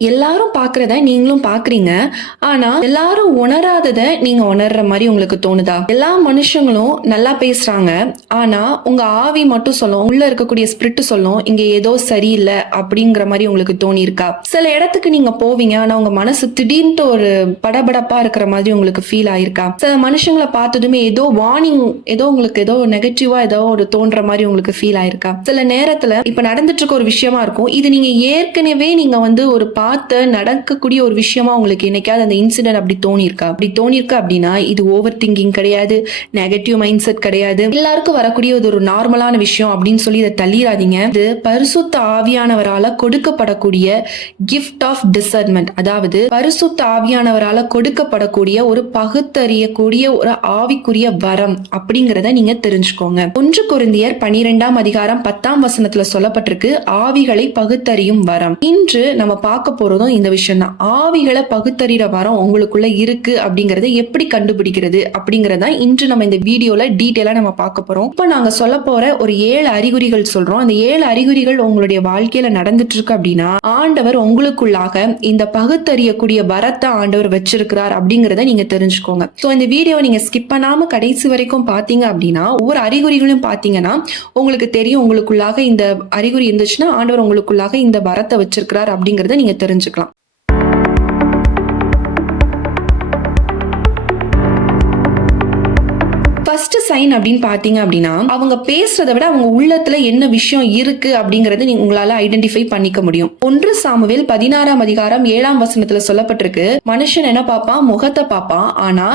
எல்லாரும் பார்க்கறத நீங்களும் பார்க்குறீங்க. ஆனா, எல்லாரும் உணராதத நீங்க உணர்ற மாரி உங்களுக்கு தோணுதா? எல்லா மனுஷங்களும் நல்லா பேசுறாங்க. ஆனா, உங்க ஆவி மட்டும் சொல்லும். உள்ள இருக்கக்கூடிய ஸ்பிரிட் சொல்லும், "இங்க ஏதோ சரியில்ல." அப்படிங்கிற மாரி உங்களுக்கு தோணியிருக்கா? சில இடத்துக்கு நீங்க போவீங்க. ஆனா, உங்க மனசு திடீர்ன்ட்டு ஒரு படபடப்பா இருக்கிற மாதிரி உங்களுக்கு ஃபீல் ஆயிருக்கா? சில மனுஷங்கள பார்த்ததுமே ஏதோ வார்னிங் உங்களுக்கு ஏதோ நெகட்டிவா ஏதோ ஒரு தோன்ற மாரி உங்களுக்கு ஃபீல் ஆயிருக்கா? சில நேரத்துல இப்ப நடந்துட்டு இருக்க ஒரு விஷயமா இருக்கும். இது நீங்க ஏற்கனவே நீங்க வந்து ஒரு பார்த்து நடக்கக்கூடிய ஒரு விஷயமா உங்களுக்கு என்னைக்காவது அந்த இன்சிடென்ட் அப்படி தோணியிருக்கா? அப்படி தோணியிருக்கு அப்படின்னா, இது ஓவர் திங்கிங் கிடையாது, நெகட்டிவ் மைண்ட் செட் கிடையாது. எல்லாருக்கும் வரக்கூடிய இது ஒரு நார்மலான விஷயம் அப்படின்னு சொல்லி இதை தள்ளிராதீங்க. இது பரிசுத்த ஆவியானவரால கொடுக்கப்படக்கூடிய கிஃப்ட் ஆஃப் டிசர்ன்மெண்ட். அதாவது பரிசுத்த ஆவியானவரால கொடுக்கப்படக்கூடிய ஒரு பகுத்தறியக்கூடிய ஒரு ஆவிக்குரிய வரம் அப்படிங்கறத நீங்க தெரிஞ்சுக்கோங்க. 1 கொரிந்தியர் 12ஆம் அதிகாரம் 10ஆம் வசனத்துல சொல்லப்பட்டிருக்கு, ஆவிகளை பகுத்தறியும் வரம். இன்று நம்ம பார்க்க போறதும் இந்த விஷயம் தான். ஆவிகளை பகுத்தறிகிற வரம் உங்களுக்குள்ள இருக்கு அப்படிங்கறத எப்படி கண்டுபிடிக்கிறது அப்படிங்கறத இன்று நம்ம இந்த வீடியோல டீடைலா நம்ம பார்க்க போறோம். இப்ப நாங்க சொல்ல போற ஒரு 7 அறிகுறிகள் சொல்றோம். அந்த 7 அறிகுறிகள் உங்களுடைய வாழ்க்கையில நடந்துட்டு இருக்கு அப்படின்னா, ஆண்டவர் உங்களுக்குள்ளாக இந்த பகுத்தறியக்கூடிய வரத்தை ஆண்டவர் வச்சிருக்கிறார் அப்படிங்கறத நீங்க தெரிஞ்சுக்கோங்க. சோ இந்த வீடியோவை நீங்க ஸ்கிப் பண்ணாம கடைசி வரைக்கும் பாத்தீங்க அப்படின்னா, ஒவ்வொரு அறிகுறிகளும் பாத்தீங்கன்னா உங்களுக்கு தெரியும், உங்களுக்குள்ளாக இந்த அறிகுறி இருந்துச்சுன்னா ஆண்டவர் உங்களுக்குள்ளாக இந்த வரத்தை வச்சிருக்கிறார் அப்படிங்கறத நீங்க தெரிஞ்சுக்கலாம். ஃபர்ஸ்ட் சைன் அப்படின்னு பாத்தீங்க அப்படின்னா, அவங்க பேசுறதை விட அவங்க உள்ளத்துல என்ன விஷயம் இருக்கு அப்படிங்கறது உங்களால ஐடென்டிஃபை பண்ணிக்க முடியும். 1 சாமுவேல் 16ஆம் அதிகாரம் 7ஆம் வசனத்துல சொல்லப்பட்டிருக்கு, மனுஷன் என்ன பார்ப்பான்? முகத்தை பார்ப்பான். ஆனா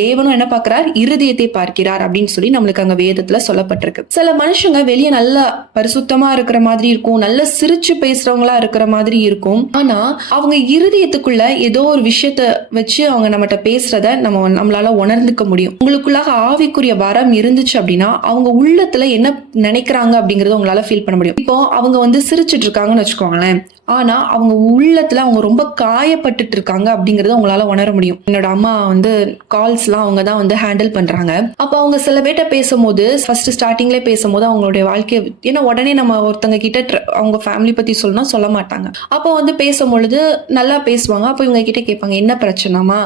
தேவனும் என்ன பார்க்கிறார்? இருதயத்தை பார்க்கிறார் அப்படின்னு சொல்லி நம்மளுக்கு அங்க வேதத்துல சொல்லப்பட்டிருக்கு. சில மனுஷங்க வெளியே நல்ல பரிசுத்தமா இருக்கிற மாதிரி இருக்கும், நல்ல சிரிச்சு பேசுறவங்களா இருக்கிற மாதிரி இருக்கும். ஆனா அவங்க இருதயத்துக்குள்ள ஏதோ ஒரு விஷயத்த வச்சு அவங்க நம்மகிட்ட பேசுறத நம்மளால உணர்ந்துக்க முடியும். உங்களுக்குள்ளாக ஆவிக்குரிய வரம் இருந்துச்சு அப்படின்னா அவங்க உள்ளத்துல என்ன நினைக்கிறாங்க அப்படிங்கறத உங்களால ஃபீல் பண்ண முடியும். இப்போ அவங்க வந்து சிரிச்சிட்டு இருக்காங்கன்னு வச்சுக்கோங்களேன், ஆனா அவங்க உள்ளத்துல அவங்க ரொம்ப காயப்பட்டுட்டு இருக்காங்க அப்படிங்கறத உங்களால உணர முடியும். என்னோட அம்மா வந்து கால்ஸ் எல்லாம் அவங்க தான் வந்து ஹேண்டில் பண்றாங்க. அப்ப அவங்க சில பேர்ட்ட பேசும்போது ஃபர்ஸ்ட் ஸ்டார்டிங்ல பேசும்போது அவங்களுடைய வாழ்க்கை ஏன்னா உடனே நம்ம ஒருத்தங்க கிட்ட அவங்க ஃபேமிலி பத்தி சொல்லணும் சொல்ல மாட்டாங்க. அப்போ வந்து பேசும்பொழுது நல்லா பேசுவாங்க. அப்போ இவங்க கிட்ட கேட்பாங்க, என்ன பிரச்சனைமா,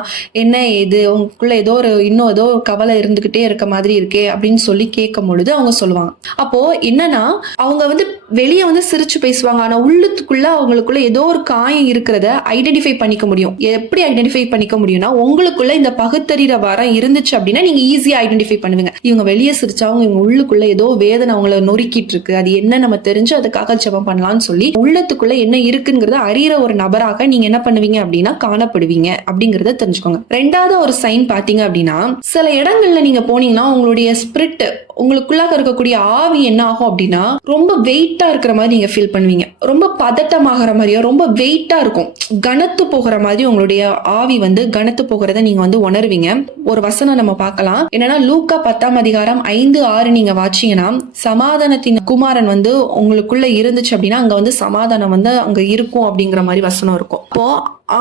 என்ன ஏது, உங்களுக்குள்ள ஏதோ ஒரு இன்னும் ஏதோ ஒரு கவலை இருந்துகிட்டே இருக்க மாதிரி இருக்கே அப்படின்னு சொல்லி கேட்கும் பொழுது அவங்க சொல்லுவாங்க. அப்போ என்னன்னா அவங்க வந்து வெளியே வந்து சிரிச்சு பேசுவாங்க, ஆனா உள்ளத்துக்குள்ள அவங்களுக்குள்ள ஏதோ ஒரு காயம் இருக்கிறத ஐடென்டிஃபை பண்ணிக்க முடியும். எப்படி ஐடென்டிஃபை பண்ணிக்க முடியும்னா, உங்களுக்குள்ள இந்த பகுத்தறிகிற வரம் இருந்துச்சு அப்படின்னா நீங்க ஈஸியா ஐடென்டிஃபை பண்ணுவீங்க. இவங்க வெளியே சிரிச்சாங்க, இவங்க உள்ளுக்குள்ள ஏதோ வேதனை அவங்கள நொறுக்கிட்டு இருக்கு, அது என்ன நம்ம தெரிஞ்சு அதுக்காக ஜெபம் பண்ணலாம்னு சொல்லி உள்ளத்துக்குள்ள என்ன இருக்குங்கிறத அறிகிற ஒரு நபராக நீங்க என்ன பண்ணுவீங்க அப்படின்னா காணப்படுவீங்க அப்படிங்கறத தெரிஞ்சுக்கோங்க. 2வது ஒரு சைன் பாத்தீங்க அப்படின்னா, சில இடங்கள்ல நீங்க போனீங்கன்னா உங்களுடைய ஸ்பிரிட் உங்களுக்குள்ளாக இருக்கக்கூடிய ஆவி என்ன ஆகும் அப்படின்னா ரொம்ப வெயிட்டா இருக்கிற மாதிரி நீங்க ஃபீல் பண்ணுவீங்க. ரொம்ப பதட்டமாகற மாதிரியோ ரொம்ப வெயிட்டா இருக்கும், கனத்து போகிற மாதிரி உங்களுடைய ஆவி வந்து கனத்து போகிறத நீங்க வந்து உணர்வீங்க. ஒரு வசனம் நம்ம பார்க்கலாம், என்னன்னா லூக்கா 10ஆம் அதிகாரம் 5-6 நீங்க வாச்சீங்கன்னா, சமாதானத்தின் குமாரன் வந்து உங்களுக்குள்ள இருந்துச்சு அப்படின்னா அங்க வந்து சமாதானம் வந்து அங்க இருக்கும் அப்படிங்கிற மாதிரி வசனம் இருக்கும். அப்போ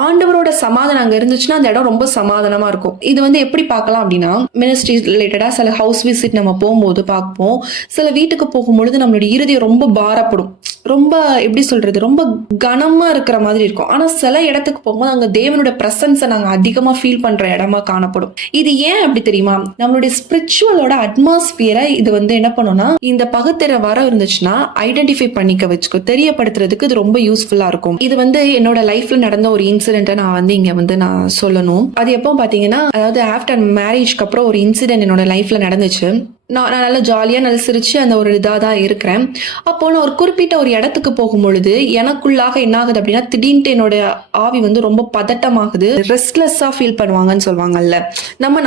ஆண்டவரோட சமாதானம் அங்க இருந்துச்சுன்னா அந்த இடம் ரொம்ப சமாதானமா இருக்கும். இது வந்து எப்படி பார்க்கலாம் அப்படின்னா, மினிஸ்ட்ரி ரிலேட்டடா சில ஹவுஸ் விசிட் நம்ம போகும்போது பார்ப்போம். சில வீட்டுக்கு போகும்பொழுது நம்மளுடைய இருதயம் ரொம்ப பாரப்படும், ரொம்ப எப்படி சொல்றது, ரொம்ப கனமா இருக்கிற மாதிரி இருக்கும். ஆனா சில இடத்துக்கு போகும்போது அங்க தேவனோட பிரசன்ஸை நாங்க அதிகமா ஃபீல் பண்ற இடமா காணப்படும். இது ஏன் அப்படி தெரியுமா? நம்மளுடைய ஸ்பிரிச்சுவலோட அட்மாஸ்பியரை இது வந்து என்ன பண்ணும்னா, இந்த பகுத்தற வரம் இருந்துச்சுன்னா ஐடென்டிஃபை பண்ணிக்க வச்சுக்கோ, தெரியப்படுத்துறதுக்கு இது ரொம்ப யூஸ்ஃபுல்லா இருக்கும். இது வந்து என்னோட லைஃப்ல நடந்த ஒரு இன்சிடென்ட்டை நான் வந்து இங்க வந்து நான் சொல்லணும். அது எப்போ பாத்தீங்கன்னா, அதாவது ஆஃப்டர் மேரேஜ்க்கு அப்புறம் ஒரு இன்சிடென்ட் என்னோட லைஃப்ல நடந்துச்சு. நான் நல்லா ஜாலியா நல்லா சிரிச்சு அந்த ஒரு இதாக தான் இருக்கிறேன். அப்போ நான் ஒரு குறிப்பிட்ட ஒரு இடத்துக்கு போகும்பொழுது எனக்குள்ளாக என்ன ஆகுது அப்படின்னா, திடீர்னு என்னோட ஆவி வந்து ரொம்ப பதட்டமாகுது, ரெஸ்ட்லெஸ்ஸா ஃபீல் பண்ணுவாங்கன்னு சொல்லுவாங்கல்ல,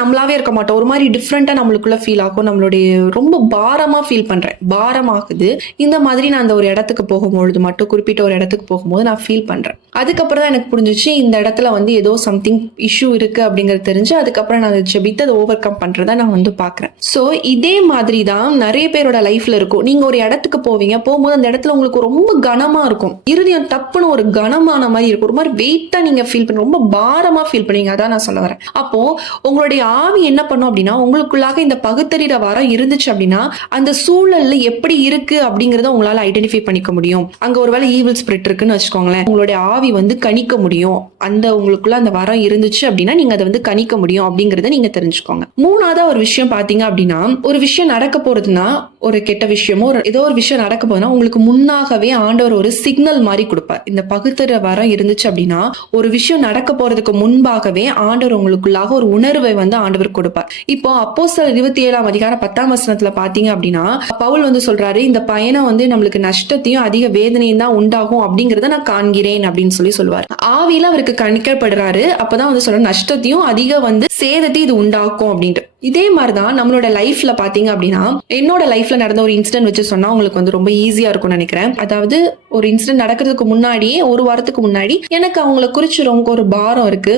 நம்மளாவே இருக்க மாட்டோம், ஒரு மாதிரி டிஃப்ரெண்டா நம்மளுக்குள்ள ஃபீல் ஆகும், நம்மளுடைய ரொம்ப பாரமா ஃபீல் பண்றேன், பாரமாகுது. இந்த மாதிரி நான் அந்த ஒரு இடத்துக்கு போகும்பொழுது மட்டும், குறிப்பிட்ட ஒரு இடத்துக்கு போகும்போது நான் ஃபீல் பண்றேன். அதுக்கப்புறம் தான் எனக்கு புரிஞ்சிச்சு இந்த இடத்துல வந்து ஏதோ சம்திங் இஷ்யூ இருக்கு அப்படிங்கிறது தெரிஞ்சு அதுக்கப்புறம் நான் ஜெபித்து அதை ஓவர் கம் பண்றதை நான் வந்து பாக்குறேன். ஸோ இதே இதே மாதிரி தான் நிறைய பேரோட லைஃப்ல இருக்கும். நீங்க ஒரு இடத்துக்கு போவீங்க, போகும்போது அந்த இடத்துல உங்களுக்கு ரொம்ப கனமா இருக்கும், இருதயம் தப்புன்னு ஒரு கனமான மாதிரி இருக்கும், ஒரு மாதிரி வெயிட்டா நீங்க ஃபீல் பண்ணி ரொம்ப பாரமா ஃபீல் பண்ணுவீங்க. அதான் நான் சொல்ல வரேன். அப்போ உங்களுடைய ஆவி என்ன பண்ணும் அப்படின்னா, உங்களுக்குள்ளாக இந்த பகுத்தறிற வரம் இருந்துச்சு அப்படின்னா அந்த சூழல்ல எப்படி இருக்கு அப்படிங்கறத உங்களால ஐடென்டிஃபை பண்ணிக்க முடியும். அங்க ஒருவேளை ஈவில் ஸ்பிரிட் இருக்குன்னு வச்சுக்கோங்களேன், உங்களுடைய ஆவி வந்து கணிக்க முடியும். அந்த உங்களுக்குள்ள அந்த வரம் இருந்துச்சு அப்படின்னா நீங்க அதை வந்து கணிக்க முடியும் அப்படிங்கறத நீங்க தெரிஞ்சுக்கோங்க. மூணாவதா ஒரு விஷயம் பாத்தீங்க அப்படின்னா, ஒரு விஷயம் நடக்க போறதுன்னா, ஒரு கெட்ட விஷயமோ ஏதோ ஒரு விஷயம் நடக்க போதுன்னா உங்களுக்கு முன்னாகவே ஆண்டவர் ஒரு சிக்னல் மாதிரி கொடுப்பார். இந்த பகுத்தறிற வரம் இருந்துச்சு அப்படின்னா ஒரு விஷயம் நடக்க போறதுக்கு முன்பாகவே ஆண்டவர் உங்களுக்குள்ளாக ஒரு உணர்வை வந்து ஆண்டவர் கொடுப்பார். இப்போ அப்போஸ்தலர் 27 அதிகாரம் 10 பாத்தீங்க அப்படின்னா பவுல் வந்து சொல்றாரு, இந்த பயணம் வந்து நம்மளுக்கு நஷ்டத்தையும் அதிக வேதனையும் தான் உண்டாகும் அப்படிங்கறத நான் காண்கிறேன் அப்படின்னு சொல்லுவார். ஆவியில அவருக்கு கணிக்கப்படுறாரு. அப்பதான் வந்து சொல்ற நஷ்டத்தையும் அதிக வந்து சேதத்தை இது உண்டாக்கும் அப்படின்ட்டு. இதே மாதிரிதான் நம்மளோட லைஃப்ல பாத்தீங்க அப்படின்னா, என்னோட லைஃப்ல நடந்த ஒரு இன்சிடென்ட் வச்சு சொன்னா உங்களுக்கு வந்து ரொம்ப ஈஸியா இருக்கும்னு நினைக்கிறேன். அதாவது ஒரு இன்சிடென்ட் நடக்கிறதுக்கு முன்னாடியே ஒரு வாரத்துக்கு முன்னாடி எனக்கு அவங்கள குறிச்சு ரொம்ப ஒரு பாரம் இருக்கு.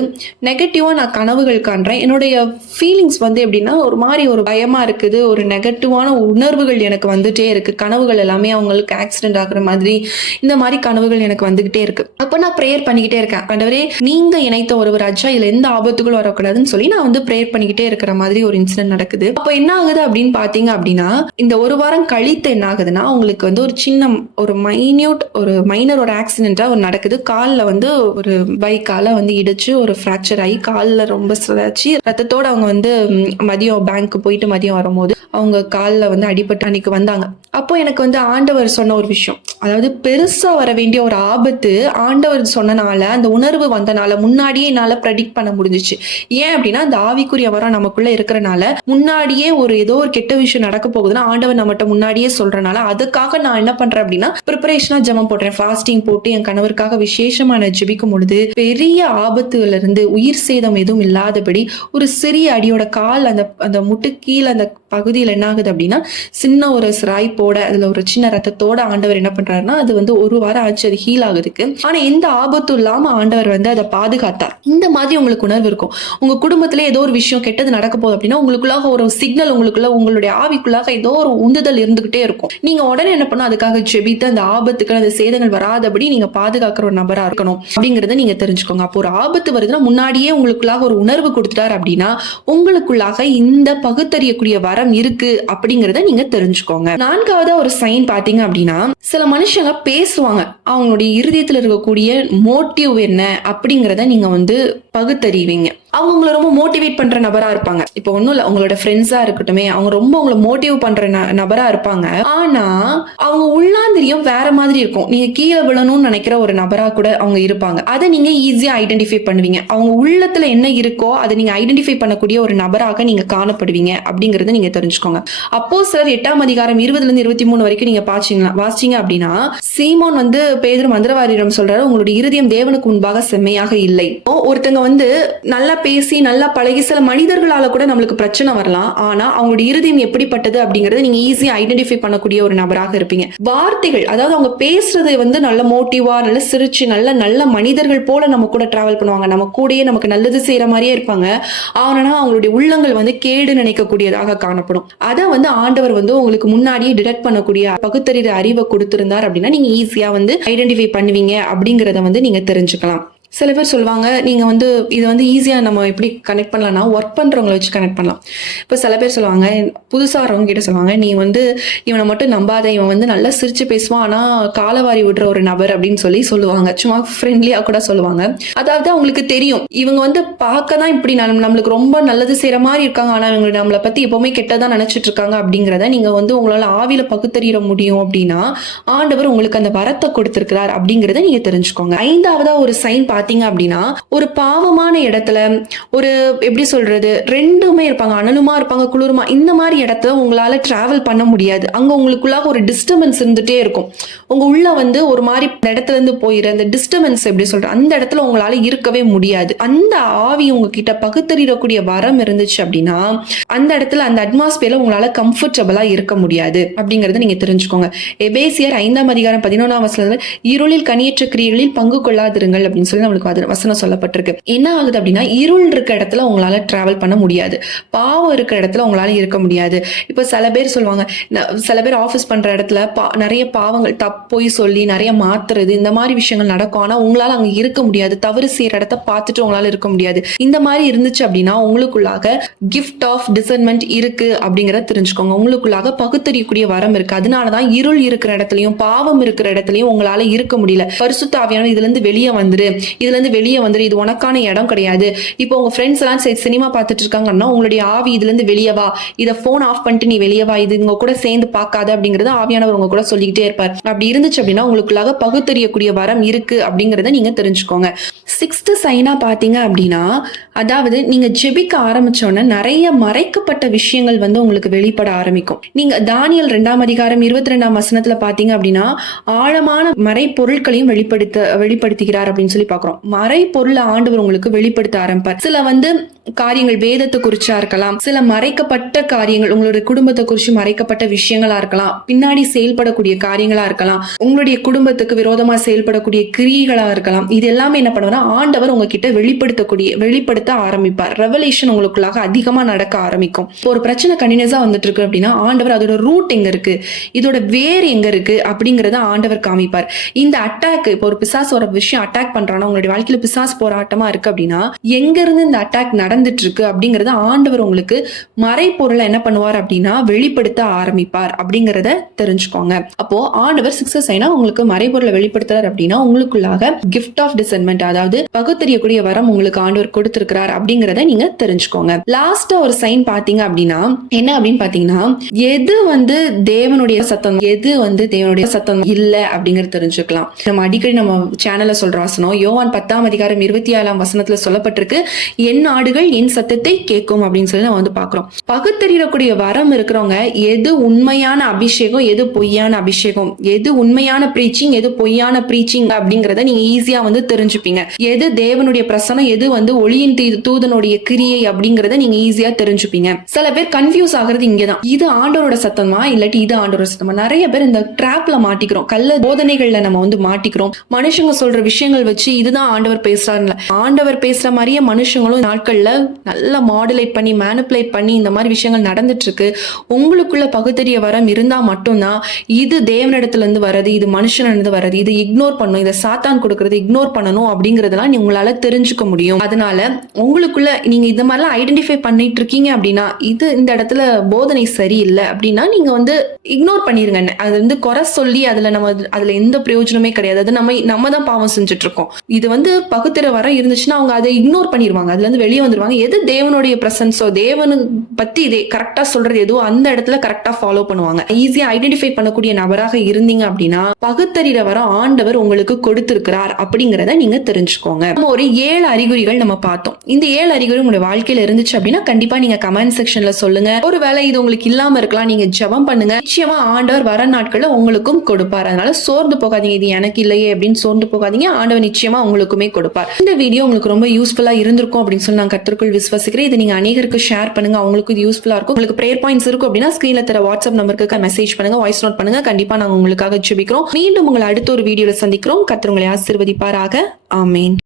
நெகட்டிவா நான் கனவுகள் காண்றேன். என்னுடைய ஃபீலிங்ஸ் வந்து எப்படின்னா ஒரு மாதிரி ஒரு பயமா இருக்குது, ஒரு நெகட்டிவான உணர்வுகள் எனக்கு வந்துட்டே இருக்கு. கனவுகள் எல்லாமே அவங்களுக்கு ஆக்சிடென்ட் ஆகுற மாதிரி இந்த மாதிரி கனவுகள் எனக்கு வந்துகிட்டே இருக்கு. அப்ப நான் ப்ரேயர் பண்ணிக்கிட்டே இருக்கேன், ஆண்டவரே நீங்க இணைத்த ஒருவர் ஆச்சா, இதுல எந்த ஆபத்துகளும் வரக்கூடாதுன்னு சொல்லி நான் வந்து ப்ரேயர் பண்ணிக்கிட்டே இருக்கிற மாதிரி ஒரு இன்சிடென்ட் நடக்குது. அப்ப என்ன ஆகுது அப்படின்னு பாத்தீங்க அப்படின்னா, இந்த ஒரு வாரம் கழித்து என்ன ஆகுதுன்னா, உங்களுக்கு வந்து ஒரு சின்ன ஒரு மைனர் ஒரு ஆக்சிடென்டா ஒரு நடக்குது. கால்ல வந்து ஒரு பைக்கால வந்து இடிச்சு ஒரு ஃப்ராக்சர் ஆகி கால்ல ரொம்ப சிதைச்சு ரத்தத்தோட அவங்க வந்து மதியம் பேங்க் போயிட்டு மதியம் வரும்போது அவங்க கால்ல வந்து அடிபட்டு அன்னைக்கு வந்தாங்க. அப்போ எனக்கு வந்து ஆண்டவர் சொன்ன ஒரு விஷயம், அதாவது பெருசா வர வேண்டிய ஒரு ஆபத்து ஆண்டவர் சொன்னனால, அந்த உணர்வு வந்தனால முன்னாடியே என்னால ப்ரெடிக்ட் பண்ண முடிஞ்சிச்சு. ஏன் அப்படின்னா அந்த ஆவிக்குரிய வரம் நமக்குள்ள இருக்கிறனால முன்னாடியே ஏதோ ஒரு கெட்ட விஷயம் நடக்க போகுதுன்னா ஆண்டவர் நம்மகிட்ட முன்னாடியே சொல்றனால அதுக்காக நான் என்ன பண்றேன் அப்படின்னா ப்ரிப்பரேஷனா ஜெபம் போடுறேன். ஃபாஸ்டிங் போட்டு என் கணவருக்காக விசேஷமா நான் ஜெபிக்கும் பொழுது பெரிய ஆபத்துல இருந்து உயிர் சேதம் எதுவும் இல்லாதபடி ஒரு சிறிய அடியோட கால் அந்த முட்டு கீழே அந்த பகுதியில் என்ன ஆகுது அப்படின்னா சின்ன ஒரு சிராய்ப்போட அதுல ஒரு சின்ன ரத்தத்தோட ஆண்டவர் என்ன பண்றாருன்னா அது வந்து ஒரு வாரம் ஆச்சு அது ஹீல் ஆகுதுக்கு. ஆனா எந்த ஆபத்தும் இல்லாம ஆண்டவர் வந்து அதை பாதுகாத்தார். இந்த மாதிரி உங்களுக்கு உணர்வு இருக்கும். உங்க குடும்பத்திலே ஏதோ ஒரு விஷயம் கெட்டது நடக்க போகுது அப்படின்னா உங்களுக்குள்ளாக ஒரு சிக்னல், உங்களுடைய ஆவிக்குள்ளாக ஏதோ ஒரு உந்துதல் இருந்துகிட்டே இருக்கும். நீங்க உடனே என்ன பண்ணணும், அதுக்காக ஜெபித்து அந்த ஆபத்துக்கள் அந்த சேதங்கள் வராதபடி நீங்க பாதுகாக்கிற ஒரு நபரா இருக்கணும் அப்படிங்கறத நீங்க தெரிஞ்சுக்கோங்க. அப்போ ஒரு ஆபத்து வருதுன்னா முன்னாடியே உங்களுக்குள்ளாக ஒரு உணர்வு கொடுத்துட்டார் அப்படின்னா உங்களுக்குள்ளாக இந்த பகுத்தறியக்கூடிய வரம் இருக்கு அப்படிங்கறத நீங்க தெரிஞ்சுக்கோங்க. நான்காவது ஒரு சைன் பாத்தீங்க அப்படின்னா, சில மனுஷங்க பேசுவாங்க, அவங்களுடைய இருதயத்துல இருக்கக்கூடிய மோட்டிவ் என்ன அப்படிங்கறத நீங்க வந்து பகுத்தறிவீங்க. அவங்க உங்களை ரொம்ப மோட்டிவேட் பண்ற நபரா இருப்பாங்க. இப்போ ஒண்ணும் இல்ல, உங்களோட ஃப்ரெண்ட்ஸா இருக்கட்டுமே, அவங்க ரொம்ப உங்களை மோட்டிவ் பண்ற நபரா இருப்பாங்க. ஆனா அவங்க உள்ளாந்திரியம் வேற மாதிரி இருக்கும். நீங்க கீழே விழணும்னு நினைக்கிற ஒரு நபரா கூட அவங்க இருப்பாங்க. அதை நீங்க ஈஸியா ஐடென்டிஃபை பண்ணுவீங்க. அவங்க உள்ளத்துல என்ன இருக்கோ அதை நீங்க ஐடென்டிஃபை பண்ணக்கூடிய ஒரு நபராக நீங்க காணப்படுவீங்க அப்படிங்கறத நீங்க தெரிஞ்சுக்கோங்க. அப்போஸ்தலர் 8 அதிகாரம் 20-23 வரைக்கும் நீங்க வாசிச்சீங்க அப்படின்னா, சீமோன் வந்து பேதுரு மந்திரவாதியிடம் சொல்றாரு, உங்களுடைய இருதயம் தேவனுக்கு முன்பாக செம்மையாக இல்லை. ஒருத்தங்க வந்து நல்லா பேசி நல்லா பழகி சில மனிதர்களால கூட நம்மளுக்கு பிரச்சனை வரலாம். ஆனா அவங்களுடைய இருதயம் எப்படிப்பட்டது அப்படிங்கறத நீங்க ஈஸியா ஐடென்டிஃபை பண்ணக்கூடிய ஒரு நபராக இருப்பீங்க. வார்த்தைகள், அதாவது அவங்க பேசுறது வந்து நல்ல மோட்டிவா, நல்ல சிரிச்சு நல்ல மனிதர்கள் போல நம்ம கூட டிராவல் பண்ணுவாங்க. நம்ம கூடயே நமக்கு நல்லது செய்யற மாதிரியே இருப்பாங்க. ஆனா அவங்களுடைய உள்ளங்கள் வந்து கேடு நினைக்கக்கூடியதாக காணப்படும். அதை வந்து ஆண்டவர் வந்து உங்களுக்கு முன்னாடியே டிடெக்ட் பண்ணக்கூடிய பகுத்தறிவு அறிவை கொடுத்திருந்தார் அப்படின்னா நீங்க ஈஸியா வந்து ஐடென்டிஃபை பண்ணுவீங்க அப்படிங்கறத வந்து நீங்க தெரிஞ்சுக்கலாம். சில பேர் சொல்லுவாங்க, நீங்க வந்து இது வந்து ஈஸியா நம்ம எப்படி கனெக்ட் பண்ணலாம்னா ஒர்க் பண்றவங்களை வச்சு கனெக்ட் பண்ணலாம். இப்போ சில பேர் சொல்லுவாங்க, புதுசா வரவங்க கிட்ட சொல்லுவாங்க, நீ வந்து இவனை மட்டும் நம்பாத, இவன் வந்து நல்லா சிரிச்சு பேசுவான் ஆனா காலவாரி விடுற ஒரு நபர் அப்படின்னு சொல்லுவாங்க. சும்மா ஃப்ரெண்ட்லியா கூட சொல்லுவாங்க. அதாவது அவங்களுக்கு தெரியும் இவங்க வந்து பார்க்கதான் இப்படி நம்மளுக்கு ரொம்ப நல்லது செய்யற மாதிரி இருக்காங்க, ஆனா இவங்க நம்மளை பத்தி எப்பவுமே கெட்டதான் நினைச்சிட்டு இருக்காங்க அப்படிங்கிறத நீங்க வந்து உங்களால ஆவியில பகுத்தறிய முடியும் அப்படின்னா ஆண்டவர் உங்களுக்கு அந்த வரத்தை கொடுத்திருக்கிறார் அப்படிங்கறத நீங்க தெரிஞ்சுக்கோங்க. ஐந்தாவதா ஒரு சைன் பாத்தீங்க அப்படின்னா, ஒரு பாவமான இடத்துல ஒரு எப்படி சொல்றது, ரெண்டுமே இருப்பாங்க, அனலுமா இருப்பாங்க குளிருமா, இந்த மாதிரி இடத்துல உங்களால டிராவல் பண்ண முடியாது. அங்க உங்களுக்குள்ளாக ஒரு டிஸ்டர்பன்ஸ் இருந்துட்டே இருக்கும். உங்க உள்ள வந்து ஒரு மாதிரி இடத்துல இருந்து போயிரு அந்த டிஸ்டர்பன்ஸ் எப்படி சொல்ற அந்த இடத்துல உங்களால இருக்கவே முடியாது. அந்த ஆவி உங்ககிட்ட பகுத்தறியக்கூடிய வரம் இருந்துச்சு அப்படின்னா அந்த இடத்துல அந்த அட்மாஸ்பியர்ல உங்களால கம்ஃபர்டபுளா இருக்க முடியாது அப்படிங்கறத நீங்க தெரிஞ்சுக்கோங்க. எபேசியர் 5 அதிகாரம் 11 இருளில் கனியற்ற கிரியைகளில் பங்கு கொள்ளாதிருங்கள் அப்படின்னு சொல்லி நம்மளுக்கு வசனம் சொல்லப்பட்டிருக்கு. என்ன ஆகுது அப்படின்னா, இருள் இருக்க இடத்துல உங்களால டிராவல் பண்ண முடியாது, பாவம் இருக்கிற இடத்துல உங்களால இருக்க முடியாது. இப்ப சில பேர் சொல்லுவாங்க, சில பேர் ஆபீஸ் பண்ற இடத்துல நிறைய பாவங்கள் போய் சொல்லி நிறைய மாத்துறது இந்த மாதிரி விஷயங்கள் நடக்கும். ஆனா உங்களால அங்க இருக்க முடியாது, தவறு செய்யற இடத்த பார்த்துட்டு உங்களால இருக்க முடியாது. இந்த மாதிரி இருந்துச்சு அப்படின்னா உங்களுக்குள்ளாக கிஃப்ட் ஆஃப் டிசர்ன்மெண்ட் இருக்கு அப்படிங்கறத தெரிஞ்சுக்கோங்க. உங்களுக்குள்ளாக பகுத்தறியக்கூடிய வரம் இருக்கு. அதனாலதான் இருள் இருக்கிற இடத்துலயும் பாவம் இருக்கிற இடத்துலயும் உங்களால இருக்க முடியல. பரிசுத்த ஆவியானவர் இதுல இருந்து வெளியே வந்துரு, இது உனக்கான இடம் கிடையாது. இப்போ உங்க ஃப்ரெண்ட்ஸ் எல்லாம் சினிமா பார்த்துட்டு இருக்காங்கன்னா உங்களுடைய ஆவி இதுல இருந்து வெளியே வா, இதை போன் ஆஃப் பண்ணிட்டு நீ வெளியே வா, இது உங்க கூட சேர்ந்து பார்க்காத அப்படிங்கறத ஆவியானவர் உங்க கூட சொல்லிக்கிட்டே இருப்பார். அப்படி இருந்துச்சு அப்படின்னா உங்களுக்குள்ளாக பகுத்தறியக்கூடிய வரம் இருக்கு அப்படிங்கறத நீங்க தெரிஞ்சுக்கோங்க. 6th சைனா பாத்தீங்க அப்படின்னா, அதாவது நீங்க ஜெபிக்க ஆரம்பிச்சோன்னா நிறைய மறைக்கப்பட்ட விஷயங்கள் உங்களுக்கு வெளிப்பட ஆரம்பிக்கும். நீங்க தானியேல் 2ஆம் அதிகாரம் 22ஆம் வசனத்துல பாத்தீங்க அப்படின்னா ஆழமான மறைப்பொருட்களையும் வெளிப்படுத்துகிறார் அப்படின்னு சொல்லி பாக்குறோம். மறைப்பொருளை ஆண்டவர் உங்களுக்கு வெளிப்படுத்த ஆரம்பிப்பார். சில காரியங்கள் வேதத்தை குறிச்சா இருக்கலாம், சில மறைக்கப்பட்ட காரியங்கள் உங்களுடைய குடும்பத்தை குறிச்சு மறைக்கப்பட்ட விஷயங்களா இருக்கலாம், பின்னாடி செயல்படக்கூடிய காரியங்களா இருக்கலாம், உங்களுடைய குடும்பத்துக்கு விரோதமா செயல்படக்கூடிய கிரியைகளா இருக்கலாம். இது எல்லாமே என்ன பண்ணுவார், ஆண்டவர் உங்ககிட்ட வெளிப்படுத்த ஆரம்பிப்பார். ரெவலேஷன் உங்களுக்குள்ளாக அதிகமா நடக்க ஆரம்பிக்கும். ஒரு பிரச்சனை கண்டினியூஸா வந்துட்டு இருக்கு அப்படின்னா ஆண்டவர் அதோட ரூட் எங்க இருக்கு, இதோட வேர் எங்க இருக்கு அப்படிங்கறத ஆண்டவர் காமிப்பார். இந்த அட்டாக், இப்போ ஒரு பிசாசு ஒரு விஷயம் அட்டாக் பண்றானா, உங்களுடைய வாழ்க்கையில பிசாசு போராட்டமா இருக்கு அப்படின்னா எங்க இருந்து இந்த அட்டாக் நடந்துட்டு இருக்கு அப்படிங்கறத ஆண்டவர் உங்களுக்கு மறைப்பொருளை என்ன பண்ணுவார் அப்படின்னா வெளிப்படுத்த ஆரம்பிப்பார் அப்படிங்கறத தெரிஞ்சுக்கோங்க. அப்போ ஆண்டவர் 6th சைனா உங்களுக்கு மறைப்பொருளை வெளிப்படுத்துறார் அப்படின்னா உங்களுக்குள்ளாக கிஃப்ட் ஆஃப் டிசர்ன்மெண்ட், அதாவது பகுத்தறியக்கூடிய வரம் உங்களுக்கு ஆண்டவர் கொடுத்திருக்கிறார் அப்படிங்கறத நீங்க தெரிஞ்சுக்கோங்க. லாஸ்டா ஒரு சைன் பாத்தீங்க அப்படின்னா என்ன அப்படின்னு பாத்தீங்கன்னா, எது தேவனுடைய சத்தம், எது தேவனுடைய சத்தம் இல்ல அப்படிங்கறது தெரிஞ்சுக்கலாம். நம்ம அடிக்கடி நம்ம சேனல்ல சொல்ற வசனம் யோவான் 10ஆம் அதிகாரம் 27ஆம் வசனத்துல சொல்லப்பட்டிருக்கு, என் ஆடுகள் என் சத்தத்தை கேட்கும் அப்படின்னு சொல்லி நம்ம பாக்குறோம். பகுத்தறியக்கூடிய வரம் இருக்கிறவங்க எது உண்மையான அபிஷேகம், எது பொய்யான அபிஷேகம், எது உண்மையான பிரீச்சிங், எது பொய்யான பிரீச்சிங் அப்படிங்கறத நீங்க ஈஸியா தெரிஞ்சுப்பீங்க. எது தேவனுடைய பிரசனம், எது ஒளியின் தூதனுடைய கிரியை அப்படிங்கறத நீங்க ஈஸியா தெரிஞ்சுப்பீங்க. சில பேர் கன்ஃபியூஸ் ஆகுறது இங்கதான், இது ஆண்டவரோட சத்தமா இல்லாட்டி இது ஆண்டவரோட சத்தமா. நிறைய பேர் இந்த டிராப்ல மாட்டிக்கிறோம், கள்ள போதனைகள்ல நம்ம மாட்டிக்கிறோம். மனுஷங்க சொல்ற விஷயங்கள் வச்சு இதுதான் ஆண்டவர் பேசுறாருல, ஆண்டவர் பேசுற மாதிரியே மனுஷங்களும் நாட்கள்ல நல்லா மாடுலேட் பண்ணி மேனிபுலேட் பண்ணி இந்த மாதிரி விஷயங்கள் நடந்துட்டு இருக்கு. உங்களுக்குள்ள பகுத்தறிய வரம் இருந்தா மட்டும்தான் இது தேவனிடத்துல இருந்து வர்றது, இது மனுஷனிடந்து வர்றது, இது இக்னோர் பண்ணணும், இதை சாத்தான் கொடுக்கறது இக்னோர் பண்ணணும் அப்படிங்கறதெல்லாம் உங்களால தெரிஞ்சுக்க முடியும். அதனால உங்களுக்குள்ள நீங்க இந்த மாதிரிலாம் ஐடென்டிஃபை பண்ணிட்டு இருக்கீங்க அப்படின்னா, இது இந்த இடத்துல போதனை சரியில்லை அப்படின்னா நீங்க இக்னோர் பண்ணிருங்க. அது குறை சொல்லி அதுல எந்த பிரயோஜனமே கிடையாது. அது நம்ம தான் பாவம் செஞ்சுட்டு இருக்கோம். இது பகுத்தறிய வரம் இருந்துச்சுன்னா அவங்க அதை இக்னோர் பண்ணிடுவாங்க, அதுல இருந்து வெளியே வந்துருவாங்க. எது தேவனுடைய பிரசன்ஸோ, தேவனு பத்தி இதே கரெக்டா சொல்றது எதுவோ அந்த இடத்துல கரெக்டா ஃபாலோ பண்ணுவாங்க. ஈஸியா ஐடென்டிஃபை பண்ணக்கூடிய நபராக இருந்தீங்க அப்படின்னா பகுத்தறிற வரம் ஆண்டவர் உங்களுக்கு கொடுத்திருக்கிறார் அப்படிங்கறத நீங்க தெரிஞ்சுக்கோங்க. நம்ம ஒரு 7 அறிகுறிகள் நம்ம பார்த்தோம். இந்த 7 அறிகுறி உங்களுடைய வாழ்க்கையில இருந்துச்சு அப்படின்னா கண்டிப்பா நீங்க கமெண்ட் செக்ஷன்ல சொல்லுங்க. ஒருவேளை இது உங்களுக்கு இல்லாம இருக்கலாம், நீங்க ஜெபம் பண்ணுங்க, நிச்சயமா ஆண்டவர் வர நாட்கள்ல உங்களுக்கும் கொடுப்பார். அதனால சோர்ந்து போகாதீங்க, இது எனக்கு இல்லையே அப்படின்னு சோர்ந்து போகாதீங்க, ஆண்டவர் நிச்சயமா உங்களுக்குமே கொடுப்பார். இந்த வீடியோ உங்களுக்கு ரொம்ப யூஸ்ஃபுல்லா இருந்திருக்கும் அப்படின்னு சொல்லி நான் கர்த்தருக்குள் விசுவாசிக்கிறேன். இதை நீங்க அநேகருக்கு ஷேர் பண்ணுங்க, அவங்களுக்கு இது யூஸ்ஃபுல்லா இருக்கும். உங்களுக்கு பிரேயர் பாயிண்ட்ஸ் இருக்கும் அப்படின்னா ஸ்கிரீன்ல தர வாட்ஸ்அப் நம்பருக்கு மெசேஜ் பண்ணுங்க, வாய்ஸ் நோட் பண்ணுங்க. கண்டிப்பா நாங்க உங்களுக்காக ஜெபிக்கிறோம். மீண்டும் உங்களை அடுத்த ஒரு வீடியோல சந்திக்கிறோம். கர்த்தர் உங்களை ஆசீர்வதிப்பாராக. ஆமென்.